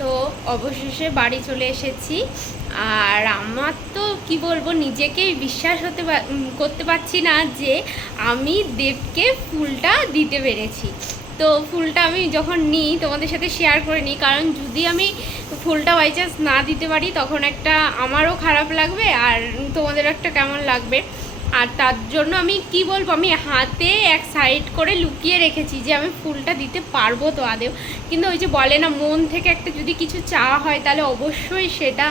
তো অবশেষে বাড়ি চলে এসেছি। আর আমার তো কি বলবো, নিজেকেই বিশ্বাস করতে পারছি না যে আমি দেবকে ফুলটা দিতে পেরেছি। তো ফুলটা আমি যখন নিই তোমাদের সাথে শেয়ার করে নিই, কারণ যদি আমি ফুলটা বাই চান্স না দিতে পারি তখন একটা আমারও খারাপ লাগবে আর তোমাদের একটা কেমন লাগবে। আর তার জন্য আমি কি বলবো, আমি হাতে এক সাইড করে লুকিয়ে রেখেছি যে আমি ফুলটা দিতে পারবো তো আদেও। কিন্তু ওই যে বলে না, মন থেকে একটা যদি কিছু চাওয়া হয় তাহলে অবশ্যই সেটা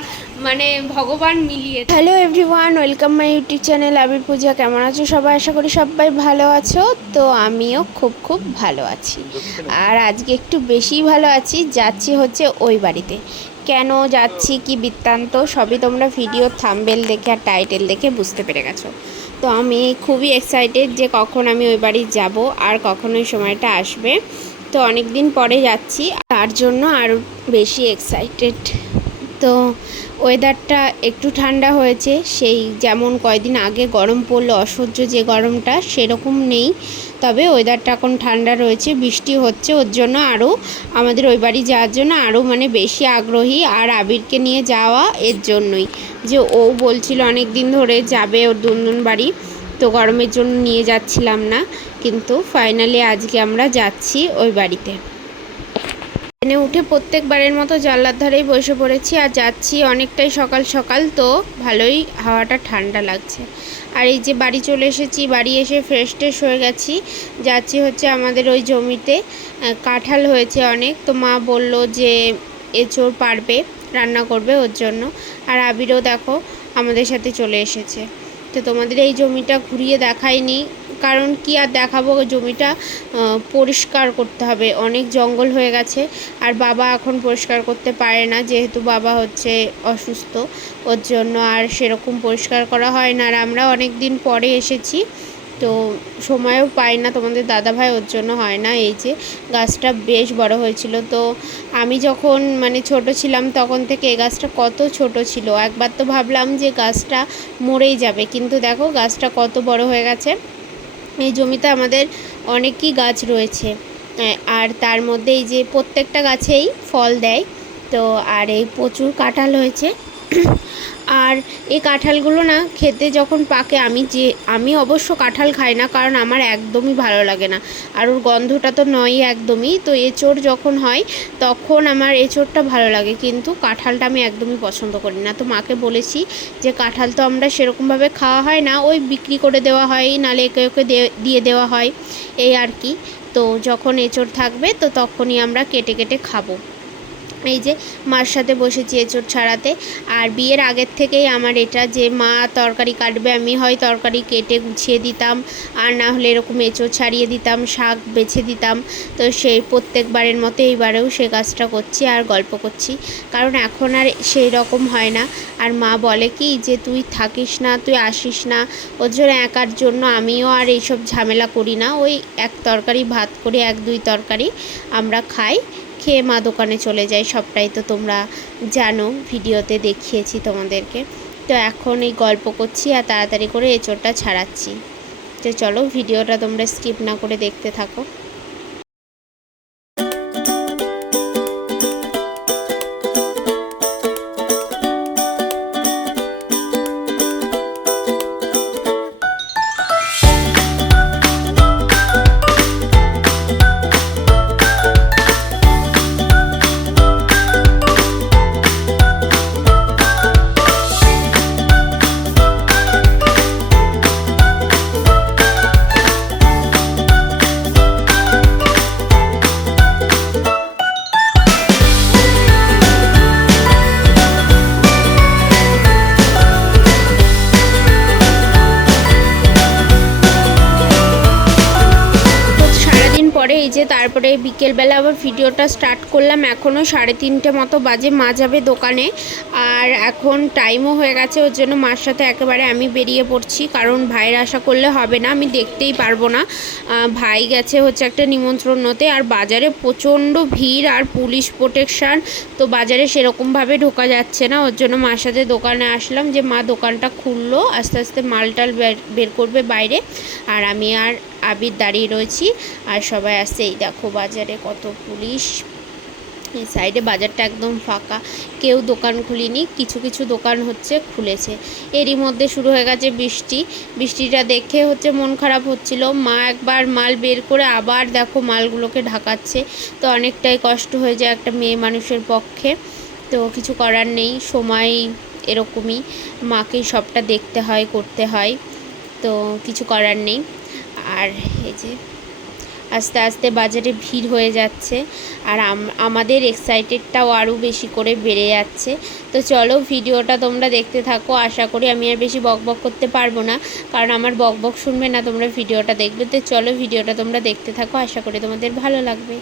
মানে ভগবান মিলিয়ে। Hello everyone, welcome my YouTube channel Abir Puja. কেমন আছো সবাই? আশা করি সবাই ভালো আছো। তো আমিও খুব ভালো আছি, আর আজকে একটু বেশি ভালো আছি। যাচ্ছি হচ্ছে ওই বাড়িতে। কেন যাচ্ছি, কি বৃত্তান্ত, সবই তোমরা ভিডিও থাম্বনেল দেখে আর টাইটেল দেখে বুঝতে পেরে গেছো। তো আমি খুবই এক্সাইটেড যে কখন আমি ওই বাড়ি যাব আর কখন ওই সময়টা আসবে। তো অনেক দিন পরে যাচ্ছি, তার জন্য আরও বেশি এক্সাইটেড। তো ওয়েদারটা একটু ঠান্ডা হয়েছে, সেই যেমন কয়দিন আগে গরম পড়লো অসহ্য যে গরমটা সেরকম নেই। তবে ওয়েদারটা এখন ঠান্ডা রয়েছে, বৃষ্টি হচ্ছে, ওর জন্য আরও আমাদের ওই বাড়ি যাওয়ার জন্য আরও মানে বেশি আগ্রহী। আর আবিরকে নিয়ে যাওয়া এর জন্যই, যে ও বলছিল অনেক দিন ধরে যাবে ওর দুনদুন বাড়ি। তো গরমের জন্য নিয়ে যাচ্ছিলাম না, কিন্তু ফাইনালি আজকে আমরা যাচ্ছি ওই বাড়িতে। ট্রেনে উঠে প্রত্যেকবারের মতো জানলার ধারেই বসে পড়েছি আর যাচ্ছি অনেকটাই সকাল সকাল, তো ভালোই হাওয়াটা ঠান্ডা লাগছে। আর এই যে বাড়ি চলে এসেছি, বাড়ি এসে ফ্রেশ ট্রেশ হয়ে গেছি। যাচ্ছি হচ্ছে আমাদের ওই জমিতে কাঁঠাল হয়েছে অনেক, তো মা বলল যে এঁচোড় পারবে, রান্না করবে ওর জন্য। আর আবিরও দেখো আমাদের সাথে চলে এসেছে। তো তোমাদের এই জমিটা ঘুরিয়ে দেখাইনি, কারণ কি আর দেখাবো, জমিটা পরিষ্কার করতে হবে, অনেক জঙ্গল হয়ে গেছে। আর বাবা এখন পরিষ্কার করতে পারে না, যেহেতু বাবা হচ্ছে অসুস্থ, ওর জন্য আর সেরকম পরিষ্কার করা হয় না। আর আমরা অনেক দিন পরে এসেছি, তো সময়ও পাই না, তোমাদের দাদাভাই ওর জন্য হয় না। এই যে গাছটা বেশ বড় হয়েছিল, তো আমি যখন মানে ছোট ছিলাম তখন থেকে এই গাছটা কত ছোট ছিল। একবার তো ভাবলাম যে গাছটা মরেই যাবে, কিন্তু দেখো গাছটা কত বড় হয়ে গেছে। এই জমিতে আমাদের অনেকই গাছ রয়েছে, আর তার মধ্যে এই যে প্রত্যেকটা গাছেই ফল দেয়। তো আর এই প্রচুর কাঁঠাল হয়েছে। আর এই কাঁঠালগুলো না খেতে যখন পাকে, আমি অবশ্য কাঁঠাল খাই না, কারণ আমার একদমই ভালো লাগে না, আর ওর গন্ধটা তো নয় একদমই। তো এঁচোড় যখন হয় তখন আমার এঁচোড়টা ভালো লাগে, কিন্তু কাঁঠালটা আমি একদমই পছন্দ করি না। তো মাকে বলেছি যে কাঁঠাল তো আমরা সেরকমভাবে খাওয়া হয় না, ওই বিক্রি করে দেওয়া হয়, নালে একে ওকে দিয়ে দেওয়া হয়, এই আর কি। তো যখন এঁচোড় থাকবে তো তখনই আমরা কেটে কেটে খাবো। এই যে মার সাথে বসেছি এঁচোড় ছাড়াতে। আর বিয়ের আগের থেকেই আমার এটা যে মা তরকারি কাটবে, আমি হয় তরকারি কেটে গুছিয়ে দিতাম, আর না হলে এরকম এঁচোড় ছাড়িয়ে দিতাম, শাক বেছে দিতাম। তো সেই প্রত্যেকবারের মতো এইবারেও সে কাজটা করছি আর গল্প করছি, কারণ এখন আর সেই রকম হয় না। আর মা বলে কি যে তুই থাকিস না, তুই আসিস না, ওর জন্য একার জন্য আমিও আর এইসব ঝামেলা করি না। ওই এক তরকারি ভাত করে, এক দুই তরকারি আমরা খাই, খেয়ে মা দোকানে চলে যায়। সবটাই তো তোমরা জানো, ভিডিওতে দেখিয়েছি তোমাদেরকে। তো এখন এই গল্প করছি আর তাড়াতাড়ি করে এঁচোড়টা ছাড়াচ্ছি। তো চলো ভিডিওটা তোমরা স্কিপ না করে দেখতে থাকো। পরে এই যে তারপরে বিকেলবেলা আবার ভিডিওটা স্টার্ট করলাম। এখনও 3:30 মতো বাজে, মা যাবে দোকানে। আর এখন টাইমও হয়ে গেছে, ওর জন্য মার সাথে একেবারে আমি বেরিয়ে পড়ছি, কারণ ভাইয়ের আশা করলে হবে না, আমি দেখতেই পারবো না। ভাই গেছে হচ্ছে একটা নিমন্ত্রণতে, আর বাজারে প্রচণ্ড ভিড় আর পুলিশ প্রোটেকশান, তো বাজারে সেরকমভাবে ঢোকা যাচ্ছে না। ওর জন্য মার সাথে দোকানে আসলাম, যে মা দোকানটা খুললো, আস্তে আস্তে মালটাল বের করবে বাইরে, আর আমি আর আবির দাঁড়িয়ে রয়েছি। আর সবাই আসছে, এই দেখো বাজারে কত পুলিশ। এই সাইডে বাজারটা একদম ফাঁকা, কেউ দোকান খুলিনি, কিছু কিছু দোকান হচ্ছে খুলেছে। এরই মধ্যে শুরু হয়ে গেছে বৃষ্টি। বৃষ্টিটা দেখে হচ্ছে মন খারাপ হচ্ছিল। মা একবার মাল বের করে আবার দেখো মালগুলোকে ঢাকাচ্ছে, তো অনেকটাই কষ্ট হয়ে যায় একটা মেয়ে মানুষের পক্ষে। তো কিছু করার নেই, সময় এরকমই, মাকেই সবটা দেখতে হয়, করতে হয়, তো কিছু করার নেই। আর এই যে আস্তে আস্তে বাজারে ভিড় হয়ে যাচ্ছে, আর আমাদের এক্সাইটেডটাও আরও বেশি করে বেড়ে যাচ্ছে। তো চলো ভিডিওটা তোমরা দেখতে থাকো। আশা করি আমি আর বেশি বকবক করতে পারবো না, কারণ আমার বকবক শুনবে না, তোমরা ভিডিওটা দেখবে। তো চলো ভিডিওটা তোমরা দেখতে থাকো, আশা করি তোমাদের ভালো লাগবে।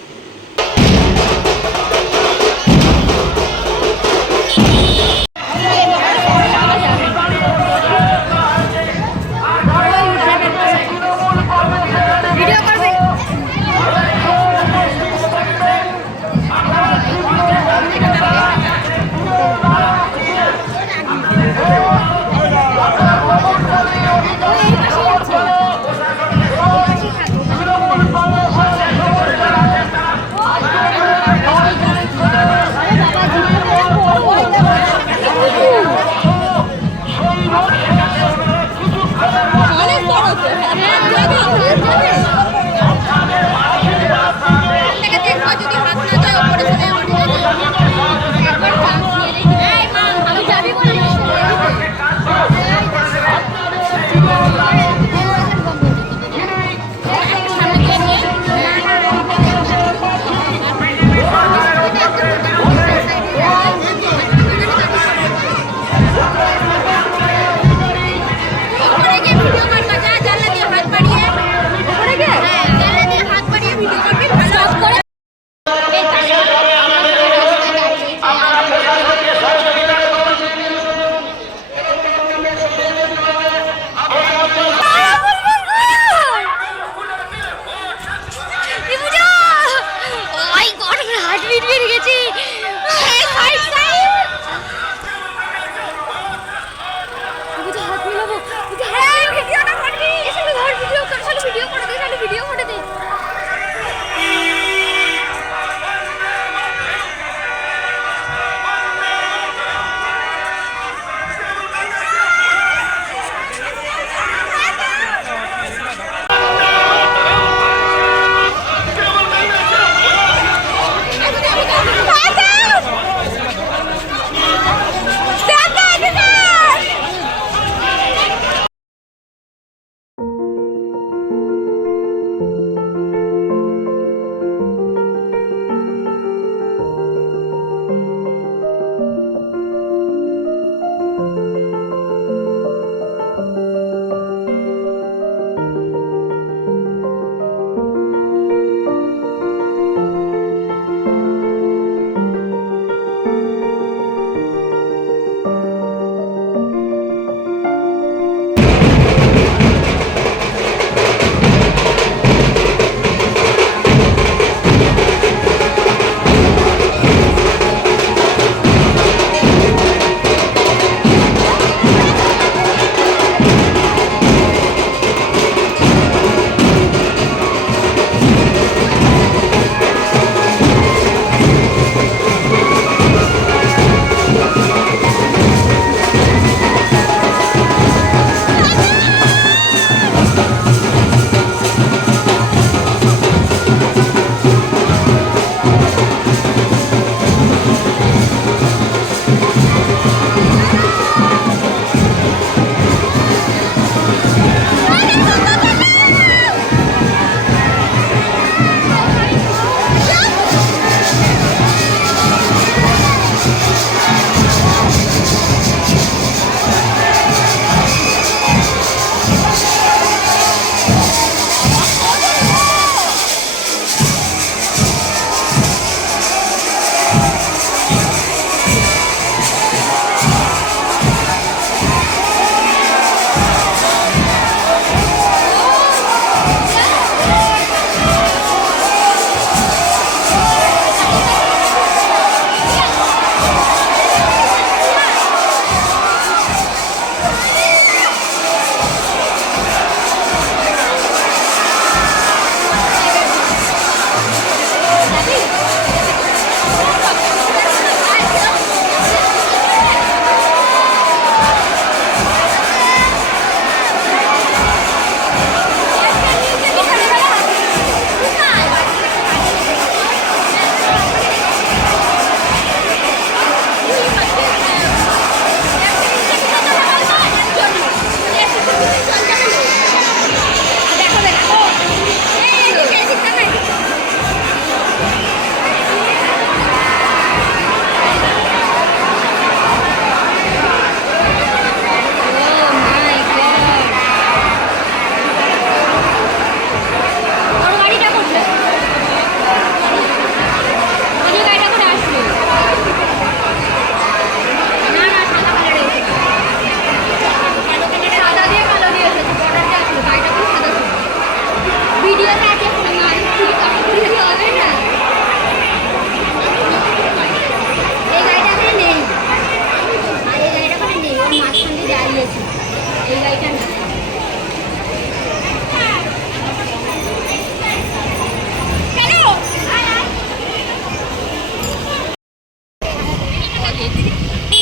এসেছি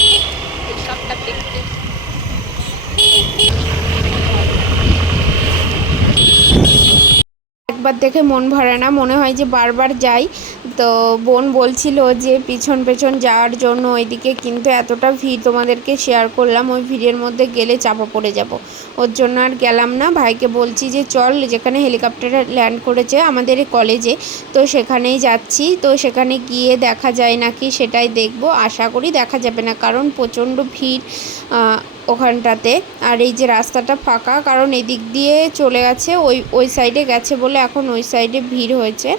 হেলিকপ্টার দেখতে। একবার দেখে মন ভরে না, মনে হয় যে বারবার যাই। তো বোন বলছিল যে পিছন পেছন যাওয়ার জন্য ওইদিকে, কিন্তু এতটা ভিড় তোমাদেরকে শেয়ার করলাম, ওই ভিড়ের মধ্যে গেলে চাপা পড়ে যাব, ওর জন্য আর গেলাম না। ভাইকে বলছি যে চল, যেখানে হেলিকপ্টার ল্যান্ড করেছে আমাদের কলেজে, তো সেখানেই যাচ্ছি। তো সেখানে গিয়ে দেখা যায় নাকি সেটাই দেখব। আশা করি দেখা যাবে না, কারণ প্রচণ্ড ভিড় ওখানটাতে। আর এই যে রাস্তাটা ফাঁকা, কারণ এদিক দিয়ে চলে গেছে, ওই সাইডে গেছে বলে এখন ওই সাইডে ভিড় হয়েছে।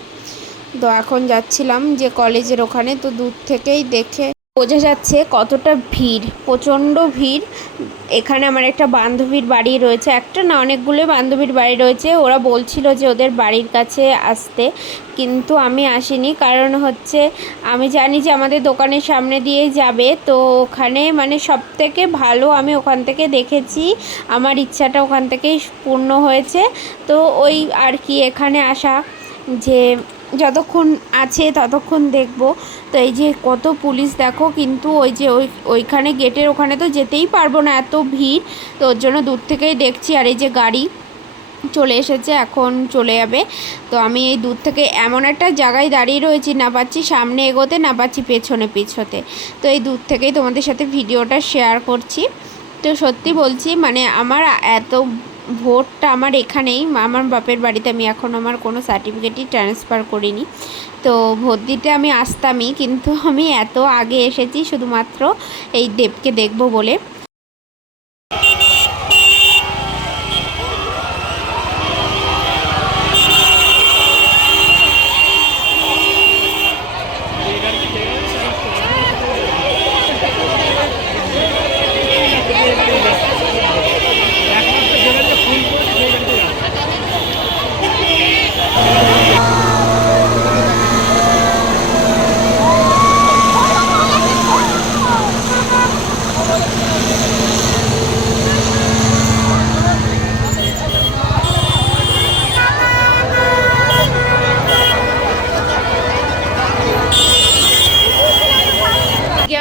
তো এখন যাচ্ছিলাম যে কলেজের ওখানে, তো দূর থেকেই দেখে বোঝা যাচ্ছে কতটা ভিড়, প্রচণ্ড ভিড়। এখানে আমার একটা বান্ধবীর বাড়ি রয়েছে, একটা না অনেকগুলো বান্ধবীর বাড়ি রয়েছে। ওরা বলছিল যে ওদের বাড়ির কাছে আসতে, কিন্তু আমি আসিনি, কারণ হচ্ছে আমি জানি যে আমাদের দোকানের সামনে দিয়ে যাবে, তো ওখানে মানে সবথেকে ভালো আমি ওখান থেকে দেখেছি, আমার ইচ্ছাটা ওখান থেকেই পূর্ণ হয়েছে। তো ওই আর কি এখানে আসা, যে যতক্ষণ আছে ততক্ষণ দেখব। তো এই যে কত পুলিশ দেখো, কিন্তু ওই যে ওইখানে গেটের ওখানে তো যেতেই পারবো না, এত ভিড়। তো ওর জন্য দূর থেকেই দেখছি। আর এই যে গাড়ি চলে এসেছে, এখন চলে যাবে। তো আমি এই দূর থেকে এমন একটা জায়গায় দাঁড়িয়ে রয়েছি, না পাচ্ছি সামনে এগোতে, না পাচ্ছি পেছনে পিছোতে। তো এই দূর থেকেই তোমাদের সাথে ভিডিওটা শেয়ার করছি। তো সত্যি বলছি, মানে আমার এত ভোটটা আমার এখানেই, আমার বাপের বাড়িতে। আমি এখন আমার কোনো সার্টিফিকেটই ট্রান্সফার করিনি, তো ভোট দিতে আমি আসতামই, কিন্তু আমি এত আগে এসেছি শুধুমাত্র এই দেবকে দেখব বলে।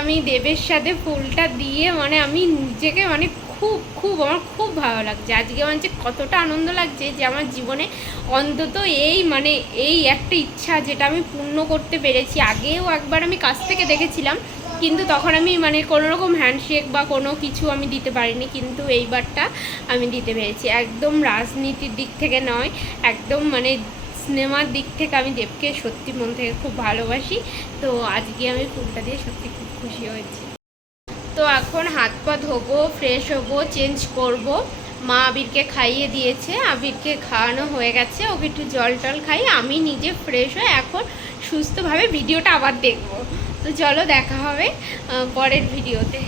আমি দেবের সাথে ফুলটা দিয়ে মানে আমি নিজেকে মানে খুব আমার খুব ভালো লাগছে আজকে। মানে কতটা আনন্দ লাগছে যে আমার জীবনে অন্তত এই একটা ইচ্ছা যেটা আমি পূর্ণ করতে পেরেছি। আগেও একবার আমি কাছ থেকে দেখেছিলাম, কিন্তু তখন আমি মানে কোনো রকম হ্যান্ডশেক বা কোনো কিছু আমি দিতে পারিনি, কিন্তু এইবারটা আমি দিতে পেরেছি। একদম রাজনীতির দিক থেকে নয়, একদম মানে সিনেমার দিক থেকে আমি দেবকে সত্যি মন থেকে খুব ভালোবাসি। তো আজকে আমি ফুলটা দিয়ে সত্যি খুব খুশি হয়েছি। তো এখন হাত পা ধোবো, ফ্রেশ হবো, চেঞ্জ করব। মা আবিরকে খাইয়ে দিয়েছে, আবিরকে খাওয়ানো হয়ে গেছে, ওকে একটু জল টল খাই, আমি নিজে ফ্রেশ হয়ে এখন সুস্থভাবে ভিডিওটা আবার দেখব। তো চলো দেখা হবে পরের ভিডিওতে।